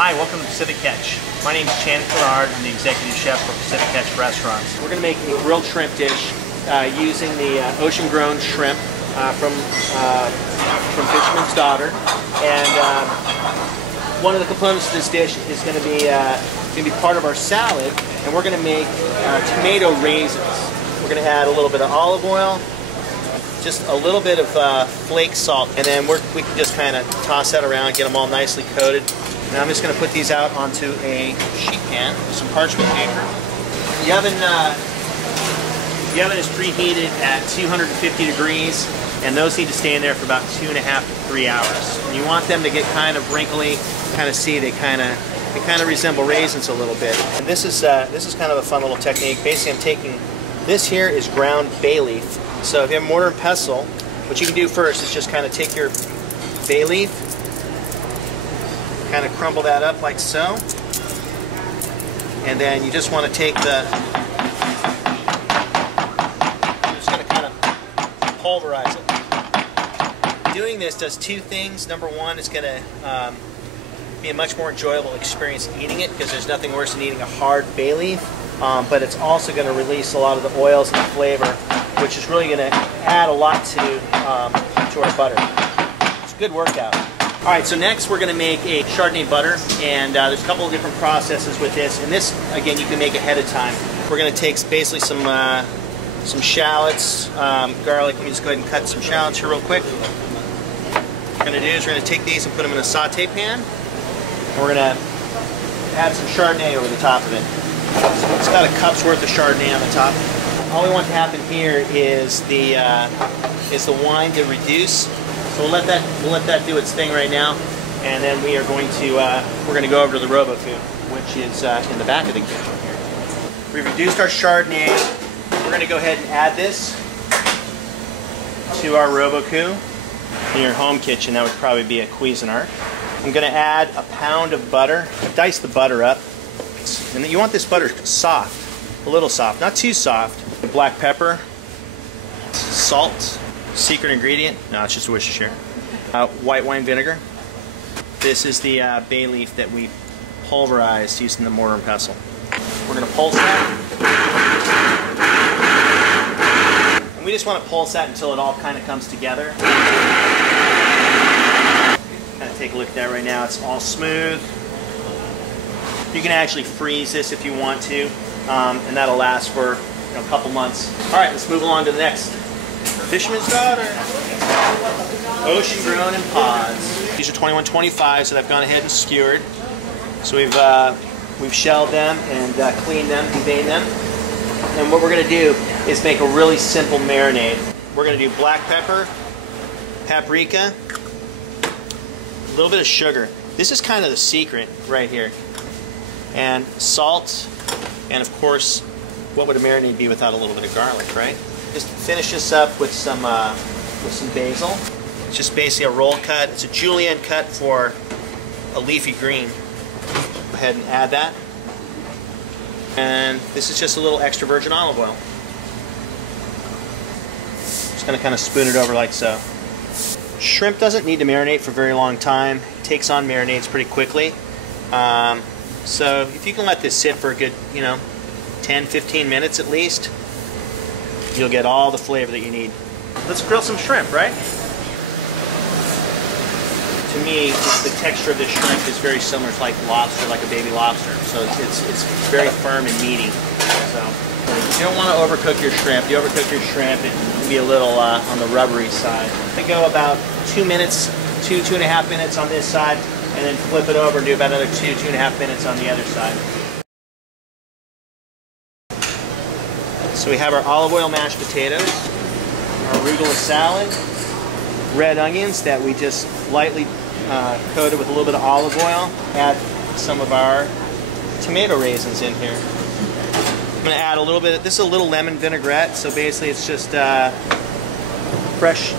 Hi, welcome to Pacific Catch. My name is Chandon Clenard. I'm the executive chef for Pacific Catch Restaurants. We're going to make a grilled shrimp dish using the ocean-grown shrimp from Fisherman's Daughter. And one of the components of this dish is going to be part of our salad, and we're going to make tomato raisins. We're going to add a little bit of olive oil, just a little bit of flake salt, and then we can just kind of toss that around, get them all nicely coated. Now I'm just going to put these out onto a sheet pan with some parchment paper. The oven is preheated at 250 degrees, and those need to stay in there for about 2.5 to 3 hours. And you want them to get kind of wrinkly, kind of see they kind of resemble raisins a little bit. And this is kind of a fun little technique. Basically, I'm taking this here is ground bay leaf. So if you have mortar and pestle, what you can do first is just kind of take your bay leaf, kind of crumble that up like so, and then you just want to take the, you're just going to kind of pulverize it. Doing this does two things. Number one, it's going to be a much more enjoyable experience eating it, because there's nothing worse than eating a hard bay leaf, but it's also going to release a lot of the oils and the flavor, which is really going to add a lot to our butter. It's a good workout. Alright, so next we're going to make a Chardonnay butter, and there's a couple of different processes with this, and this, again, you can make ahead of time. We're going to take basically some shallots, garlic. Let me just go ahead and cut some shallots here real quick. What we're going to do is we're going to take these and put them in a saute pan, and we're going to add some Chardonnay over the top of it. So it's got a cup's worth of Chardonnay on the top. All we want to happen here is the wine to reduce. So we'll let that do its thing right now, and then we are going to we're going to go over to the RoboCoo, which is in the back of the kitchen here. We've reduced our Chardonnay. We're going to go ahead and add this to our RoboCoo. In your home kitchen, that would probably be a Cuisinart. I'm going to add a pound of butter. I've diced the butter up, and you want this butter soft, a little soft, not too soft. Black pepper, salt. Secret ingredient? No, it's just a Worcestershire. White wine vinegar. This is the bay leaf that we pulverized using the mortar and pestle. We're going to pulse that. And we just want to pulse that until it all kind of comes together. Kind of take a look at that right now. It's all smooth. You can actually freeze this if you want to, and that'll last for a couple months. All right, let's move along to the next. Fisherman's Daughter, ocean grown in pods. These are 2125, so I've gone ahead and skewered. So we've shelled them and cleaned them, deveined them. And what we're going to do is make a really simple marinade. We're going to do black pepper, paprika, a little bit of sugar. This is kind of the secret right here. And salt, and of course, what would a marinade be without a little bit of garlic, right? Just finish this up with some basil. It's just basically a roll cut. It's a julienne cut for a leafy green. Go ahead and add that. And this is just a little extra virgin olive oil. Just going to kind of spoon it over like so. Shrimp doesn't need to marinate for a very long time. It takes on marinades pretty quickly. So if you can let this sit for a good, 10-15 minutes at least, you'll get all the flavor that you need. Let's grill some shrimp, right? To me, the texture of this shrimp is very similar to like lobster, like a baby lobster. So it's very firm and meaty. So you don't want to overcook your shrimp. You overcook your shrimp, it can be a little on the rubbery side. I go about 2 minutes, 2.5 minutes on this side, and then flip it over and do about another 2.5 minutes on the other side. So we have our olive oil mashed potatoes, our arugula salad, red onions that we just lightly coated with a little bit of olive oil. Add some of our tomato raisins in here. I'm going to add a little bit, this is a little lemon vinaigrette, so basically it's just fresh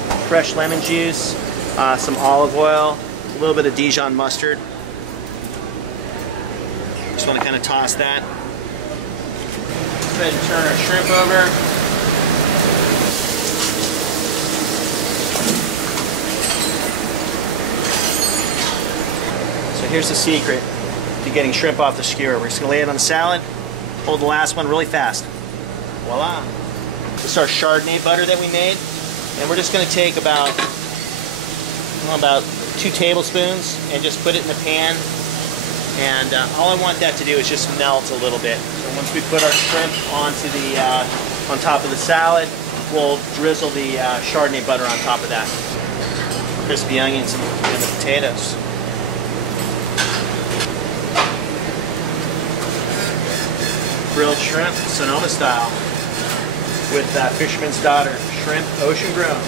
lemon juice, some olive oil, a little bit of Dijon mustard. Just want to kind of toss that. Go ahead and turn our shrimp over. So here's the secret. to getting shrimp off the skewer. We're just going to lay it on the salad, hold the last one really fast. Voila. This is our Chardonnay butter that we made, and we're just going to take about 2 tablespoons and just put it in the pan, and all I want that to do is just melt a little bit. So once we put our shrimp onto the on top of the salad, we'll drizzle the Chardonnay butter on top of that. Crispy onions and the potatoes. Grilled shrimp, Sonoma style, with Fisherman's Daughter shrimp, ocean grown.